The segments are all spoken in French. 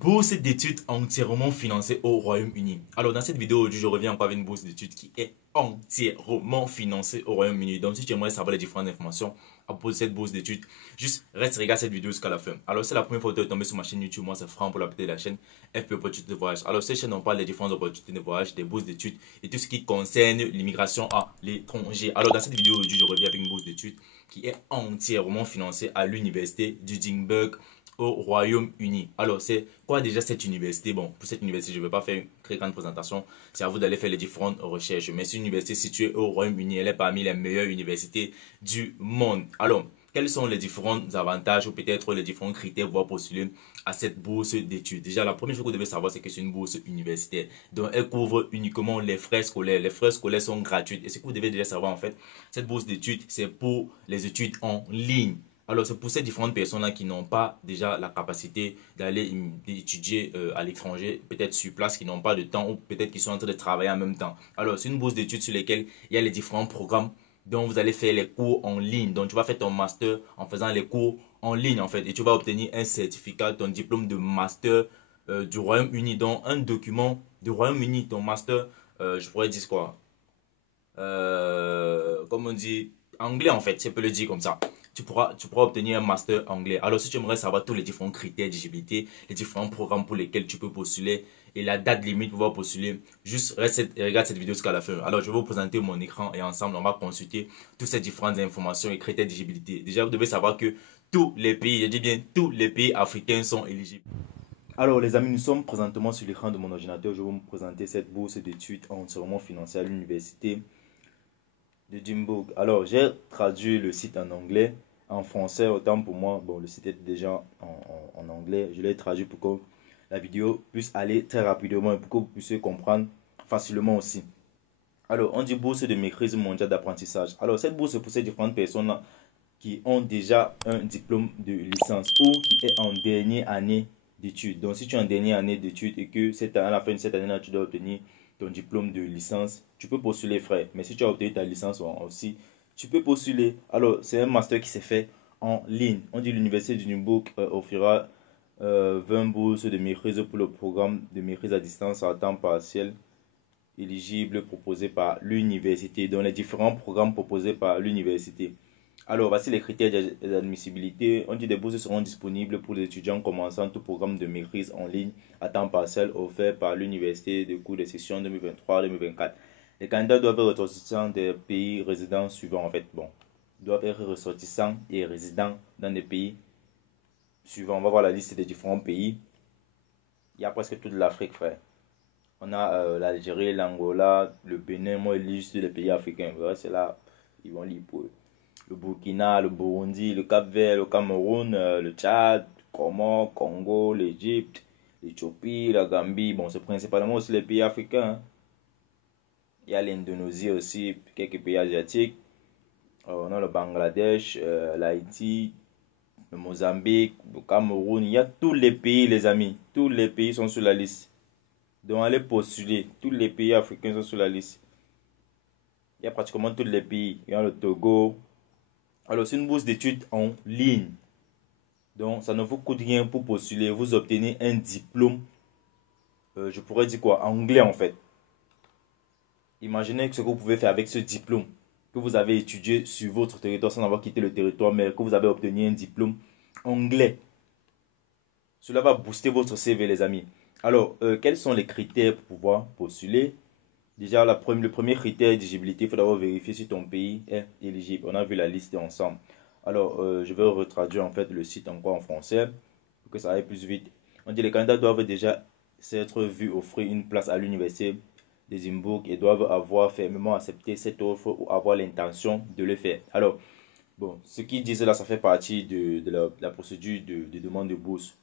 Bourse d'études entièrement financée au Royaume-Uni. Alors dans cette vidéo aujourd'hui, je reviens encore avec une bourse d'études qui est entièrement financée au Royaume-Uni. Donc si tu aimerais savoir les différentes informations à propos de cette bourse d'études, juste reste regarde cette vidéo jusqu'à la fin. Alors c'est la première fois que tu es tombé sur ma chaîne YouTube, moi c'est Franck pour la de la chaîne FP Opportunités de Voyage. Alors cette chaîne on parle des différentes opportunités de voyage, des bourses d'études et tout ce qui concerne l'immigration à l'étranger. Alors dans cette vidéo aujourd'hui, je reviens avec une bourse d'études qui est entièrement financée à l'université d'Edinburgh au Royaume-Uni. Alors, c'est quoi déjà cette université? Bon, pour cette université, je ne vais pas faire une très grande présentation. C'est à vous d'aller faire les différentes recherches. Mais c'est une université située au Royaume-Uni. Elle est parmi les meilleures universités du monde. Alors, quels sont les différents avantages ou peut-être les différents critères pour postuler à cette bourse d'études? Déjà, la première chose que vous devez savoir, c'est que c'est une bourse universitaire. Donc, elle couvre uniquement les frais scolaires. Les frais scolaires sont gratuits. Et ce que vous devez déjà savoir, en fait, cette bourse d'études, c'est pour les études en ligne. Alors, c'est pour ces différentes personnes-là qui n'ont pas déjà la capacité d'aller étudier à l'étranger, peut-être sur place, qui n'ont pas de temps ou peut-être qui sont en train de travailler en même temps. Alors, c'est une bourse d'études sur lesquelles il y a les différents programmes dont vous allez faire les cours en ligne. Donc, tu vas faire ton master en faisant les cours en ligne, en fait. Et tu vas obtenir un certificat, ton diplôme de master du Royaume-Uni. Donc, un document du Royaume-Uni, ton master, je pourrais dire quoi? Comme on dit, anglais en fait, je peux le dire comme ça. Tu pourras obtenir un master anglais. Alors, si tu aimerais savoir tous les différents critères d'éligibilité, les différents programmes pour lesquels tu peux postuler et la date limite pour pouvoir postuler, juste reste et regarde cette vidéo jusqu'à la fin. Alors, je vais vous présenter mon écran et ensemble, on va consulter toutes ces différentes informations et critères d'éligibilité. Déjà, vous devez savoir que tous les pays, je dis bien tous les pays africains sont éligibles. Alors les amis, nous sommes présentement sur l'écran de mon ordinateur. Je vais vous présenter cette bourse d'études entièrement financée à l'université de Edinburgh. Alors j'ai traduit le site en anglais, en français autant pour moi. Bon, le site est déjà en anglais. Je l'ai traduit pour que la vidéo puisse aller très rapidement et pour que vous puissiez comprendre facilement aussi. Alors on dit bourse de maîtrise mondiale d'apprentissage. Alors cette bourse est pour ces différentes personnes qui ont déjà un diplôme de licence ou qui est en dernière année d'études. Donc, si tu es en dernière année d'études et que à la fin de cette année-là, tu dois obtenir ton diplôme de licence, tu peux postuler frais. Mais si tu as obtenu ta licence aussi, tu peux postuler. Alors, c'est un master qui s'est fait en ligne. On dit l'université du Newbook offrira 20 bourses de maîtrise pour le programme de maîtrise à distance à temps partiel éligible proposé par l'université. Donc, les différents programmes proposés par l'université. Alors, voici les critères d'admissibilité. On dit des bourses seront disponibles pour les étudiants commençant tout programme de maîtrise en ligne à temps partiel offert par l'université de cours de session 2023-2024. Les candidats doivent être ressortissants des pays résidents suivants. En fait, bon, doivent être ressortissants et résidents dans des pays suivants. On va voir la liste des différents pays. Il y a presque toute l'Afrique, frère. On a l'Algérie, l'Angola, le Bénin. Moi, je lis juste les pays africains. C'est là, ils vont lire pour eux. Le Burkina, le Burundi, le Cap-Vert, le Cameroun, le Tchad, le Comores, Congo, l'Égypte, l'Éthiopie, la Gambie. Bon, c'est principalement aussi les pays africains. Hein. Il y a l'Indonésie aussi, quelques pays asiatiques. On a le Bangladesh, l'Haïti, le Mozambique, le Cameroun. Il y a tous les pays, les amis. Tous les pays sont sur la liste. Donc, allez postuler. Tous les pays africains sont sur la liste. Il y a pratiquement tous les pays. Il y a le Togo. Alors, c'est une bourse d'études en ligne. Donc, ça ne vous coûte rien pour postuler. Vous obtenez un diplôme, je pourrais dire quoi, anglais en fait. Imaginez ce que vous pouvez faire avec ce diplôme que vous avez étudié sur votre territoire sans avoir quitté le territoire, mais que vous avez obtenu un diplôme anglais. Cela va booster votre CV, les amis. Alors, quels sont les critères pour pouvoir postuler? Déjà, le premier critère d'éligibilité, il faut d'abord vérifier si ton pays est éligible. On a vu la liste ensemble. Alors, je vais retraduire en fait le site encore en français pour que ça aille plus vite. On dit les candidats doivent déjà s'être vus offrir une place à l'université d'Edimbourg et doivent avoir fermement accepté cette offre ou avoir l'intention de le faire. Alors, bon, ce qu'ils disent là, ça fait partie de la procédure de demande de bourse.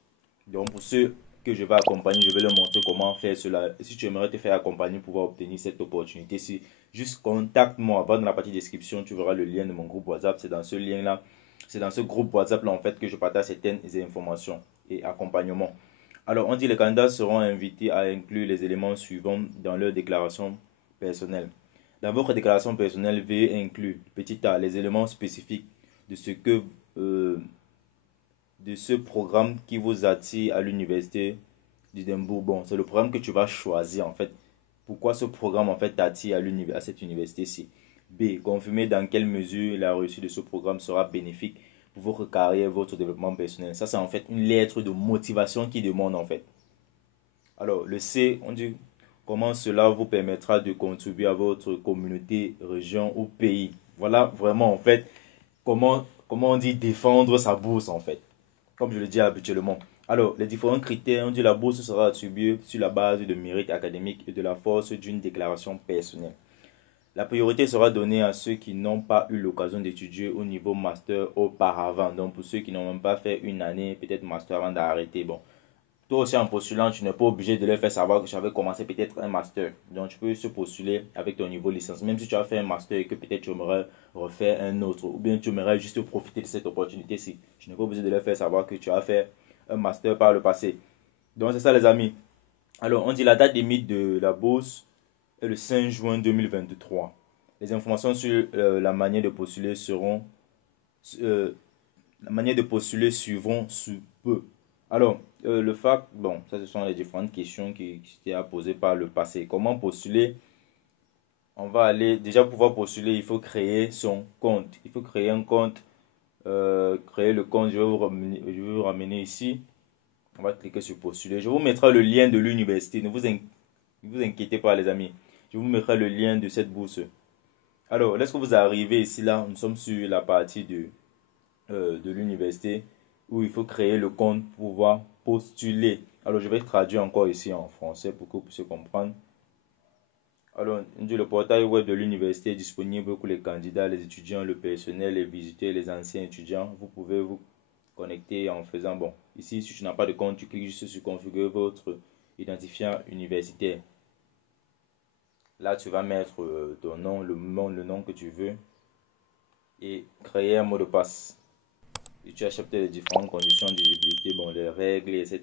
Donc, pour ceux que je vais accompagner, je vais leur montrer comment faire cela. Et si tu aimerais te faire accompagner pour pouvoir obtenir cette opportunité, si juste contacte-moi. Dans la partie description, tu verras le lien de mon groupe WhatsApp. C'est dans ce lien-là, c'est dans ce groupe WhatsApp-là en fait que je partage certaines informations et accompagnement. Alors, on dit les candidats seront invités à inclure les éléments suivants dans leur déclaration personnelle. Dans votre déclaration personnelle, veuillez inclure, petit a, les éléments spécifiques de ce que de ce programme qui vous attire à l'université d'Édimbourg. Bon, c'est le programme que tu vas choisir en fait. Pourquoi ce programme en fait t'attire à cette université-ci? B. Confirmer dans quelle mesure la réussite de ce programme sera bénéfique pour votre carrière et votre développement personnel. Ça, c'est en fait une lettre de motivation qui demande en fait. Alors, le C, on dit comment cela vous permettra de contribuer à votre communauté, région ou pays. Voilà vraiment en fait comment on dit défendre sa bourse en fait. Comme je le dis habituellement. Alors, les différents critères, on dit la bourse sera attribuée sur la base de mérite académique et de la force d'une déclaration personnelle. La priorité sera donnée à ceux qui n'ont pas eu l'occasion d'étudier au niveau master auparavant. Donc, pour ceux qui n'ont même pas fait une année, peut-être master avant d'arrêter. Bon, toi aussi en postulant, tu n'es pas obligé de leur faire savoir que j'avais commencé peut-être un master. Donc, tu peux se postuler avec ton niveau de licence. Même si tu as fait un master et que peut-être tu aimerais refaire un autre. Ou bien tu aimerais juste profiter de cette opportunité-ci. Tu n'es pas obligé de leur faire savoir que tu as fait un master par le passé. Donc, c'est ça les amis. Alors, on dit la date limite de la bourse est le 5 juin 2023. Les informations sur la manière de postuler seront... la manière de postuler suivront sous peu. Alors, le fact, bon, ça ce sont les différentes questions qui étaient à poser par le passé. Comment postuler? On va aller, déjà pour pouvoir postuler, il faut créer son compte. Il faut créer un compte, créer le compte, je vais vous ramener ici. On va cliquer sur postuler. Je vous mettrai le lien de l'université. Ne vous inquiétez pas les amis. Je vous mettrai le lien de cette bourse. Alors, lorsque vous arrivez ici, là, nous sommes sur la partie de l'université où il faut créer le compte pour pouvoir postuler. Alors, je vais traduire encore ici en français pour que vous puissiez comprendre. Alors, le portail web de l'université est disponible pour les candidats, les étudiants, le personnel, les visiteurs, les anciens étudiants. Vous pouvez vous connecter en faisant, bon, ici, si tu n'as pas de compte, tu cliques juste sur configurer votre identifiant universitaire. Là, tu vas mettre ton nom, le nom que tu veux et créer un mot de passe. Et tu acceptes les différentes conditions d'éligibilité, bon, les règles, etc.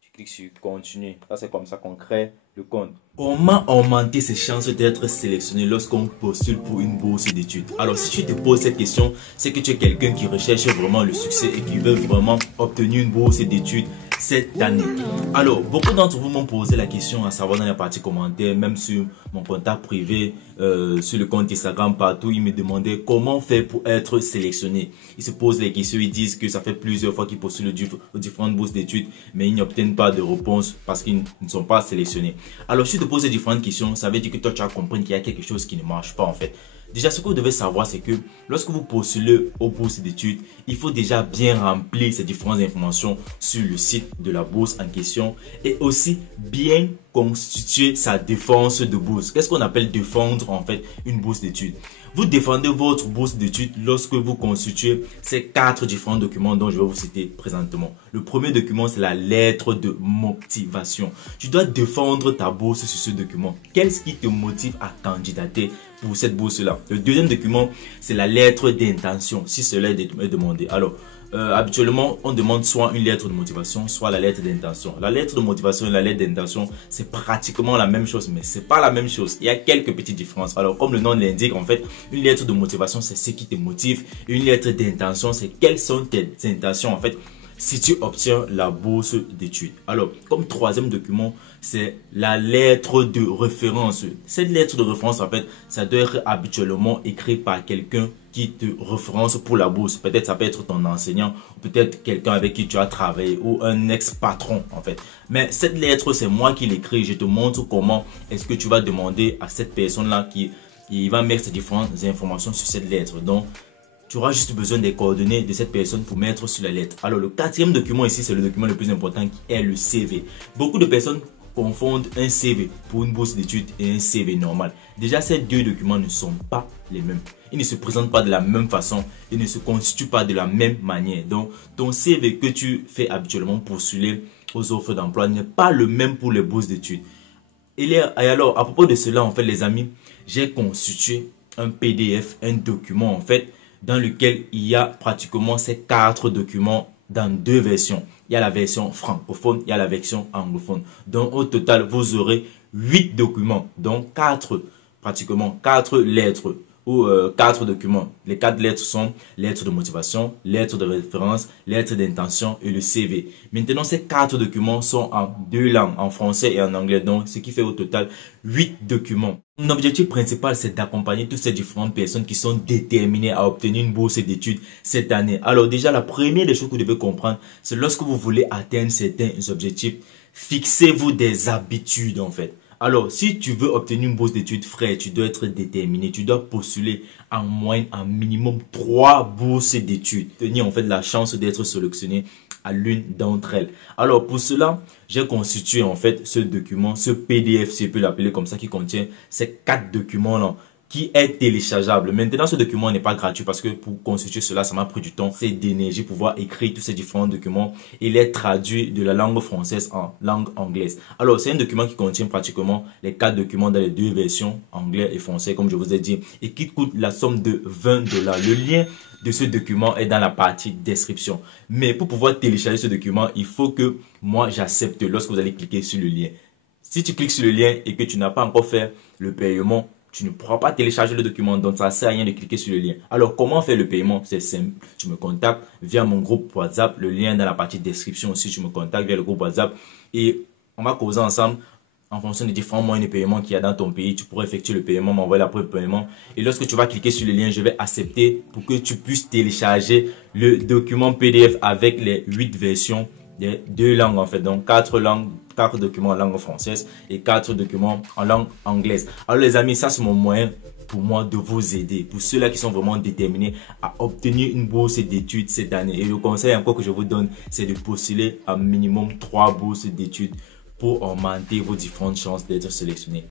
Tu cliques sur continuer. Ça, c'est comme ça qu'on crée le compte. Comment augmenter ses chances d'être sélectionné lorsqu'on postule pour une bourse d'études? Alors, si tu te poses cette question, c'est que tu es quelqu'un qui recherche vraiment le succès et qui veut vraiment obtenir une bourse d'études cette année. Alors, beaucoup d'entre vous m'ont posé la question à savoir dans la partie commentaires, même sur mon contact privé, sur le compte Instagram, partout, ils me demandaient comment faire pour être sélectionné. Ils se posent les questions, ils disent que ça fait plusieurs fois qu'ils postulent aux différentes bourses d'études, mais ils n'obtiennent pas de réponse parce qu'ils ne sont pas sélectionnés. Alors, si tu te poses ces différentes questions, ça veut dire que toi, tu as compris qu'il y a quelque chose qui ne marche pas en fait. Déjà, ce que vous devez savoir, c'est que lorsque vous postulez aux bourses d'études, il faut déjà bien remplir ces différentes informations sur le site de la bourse en question et aussi bien constituer sa défense de bourse. Qu'est-ce qu'on appelle défendre en fait une bourse d'études? Vous défendez votre bourse d'études lorsque vous constituez ces 4 différents documents dont je vais vous citer présentement. Le premier document, c'est la lettre de motivation. Tu dois défendre ta bourse sur ce document. Qu'est-ce qui te motive à candidater pour cette bourse-là? Le deuxième document, c'est la lettre d'intention, si cela est demandé. Alors, habituellement, on demande soit une lettre de motivation, soit la lettre d'intention. La lettre de motivation et la lettre d'intention, c'est pratiquement la même chose, mais c'est pas la même chose. Il y a quelques petites différences. Alors, comme le nom l'indique, en fait, une lettre de motivation, c'est ce qui te motive. Une lettre d'intention, c'est quelles sont tes intentions, en fait, si tu obtiens la bourse d'études. Alors, comme troisième document, c'est la lettre de référence. Cette lettre de référence, en fait, ça doit être habituellement écrit par quelqu'un qui te référence pour la bourse. Peut-être ça peut être ton enseignant, peut-être quelqu'un avec qui tu as travaillé ou un ex-patron en fait. Mais cette lettre, c'est moi qui l'écris. Je te montre comment est-ce que tu vas demander à cette personne-là qui va mettre ces différentes informations sur cette lettre. Donc, tu auras juste besoin des coordonnées de cette personne pour mettre sur la lettre. Alors, le quatrième document ici, c'est le document le plus important qui est le CV. Beaucoup de personnes confondent un CV pour une bourse d'études et un CV normal. Déjà, ces deux documents ne sont pas les mêmes. Ils ne se présentent pas de la même façon. Ils ne se constituent pas de la même manière. Donc, ton CV que tu fais habituellement postuler aux offres d'emploi n'est pas le même pour les bourses d'études. Et alors, à propos de cela, en fait, les amis, j'ai constitué un PDF, un document, en fait, dans lequel il y a pratiquement ces 4 documents dans 2 versions. Il y a la version francophone, il y a la version anglophone. Donc, au total, vous aurez 8 documents, donc pratiquement 4 lettres ou 4 documents. Les 4 lettres sont lettre de motivation, lettre de référence, lettre d'intention et le CV. Maintenant, ces 4 documents sont en 2 langues, en français et en anglais. Donc, ce qui fait au total 8 documents. Mon objectif principal, c'est d'accompagner toutes ces différentes personnes qui sont déterminées à obtenir une bourse d'études cette année. Alors déjà, la première des choses que vous devez comprendre, c'est lorsque vous voulez atteindre certains objectifs, fixez-vous des habitudes en fait. Alors, si tu veux obtenir une bourse d'études, frère, tu dois être déterminé. Tu dois postuler en moyenne, en minimum 3 bourses d'études. Tenir en fait la chance d'être sélectionné à l'une d'entre elles. Alors, pour cela, j'ai constitué en fait ce document, ce PDF, si je peux l'appeler comme ça, qui contient ces 4 documents-là, qui est téléchargeable. Maintenant, ce document n'est pas gratuit parce que pour constituer cela, ça m'a pris du temps, c'est d'énergie pour pouvoir écrire tous ces différents documents et les traduire de la langue française en langue anglaise. Alors, c'est un document qui contient pratiquement les 4 documents dans les 2 versions, anglais et français, comme je vous ai dit, et qui coûte la somme de $20. Le lien de ce document est dans la partie description. Mais pour pouvoir télécharger ce document, il faut que moi j'accepte lorsque vous allez cliquer sur le lien. Si tu cliques sur le lien et que tu n'as pas encore fait le paiement, tu ne pourras pas télécharger le document, donc ça ne sert à rien de cliquer sur le lien. Alors, comment faire le paiement? C'est simple. Tu me contactes via mon groupe WhatsApp, le lien dans la partie description aussi. Tu me contactes via le groupe WhatsApp et on va causer ensemble en fonction des différents moyens de paiement qu'il y a dans ton pays. Tu pourras effectuer le paiement, m'envoyer la preuve de paiement. Et lorsque tu vas cliquer sur le lien, je vais accepter pour que tu puisses télécharger le document PDF avec les 8 versions des 2 langues en fait. Donc 4 langues, 4 documents en langue française et 4 documents en langue anglaise. Alors les amis, ça c'est mon moyen pour moi de vous aider. Pour ceux-là qui sont vraiment déterminés à obtenir une bourse d'études cette année. Et le conseil encore que je vous donne, c'est de postuler un minimum 3 bourses d'études pour augmenter vos différentes chances d'être sélectionné.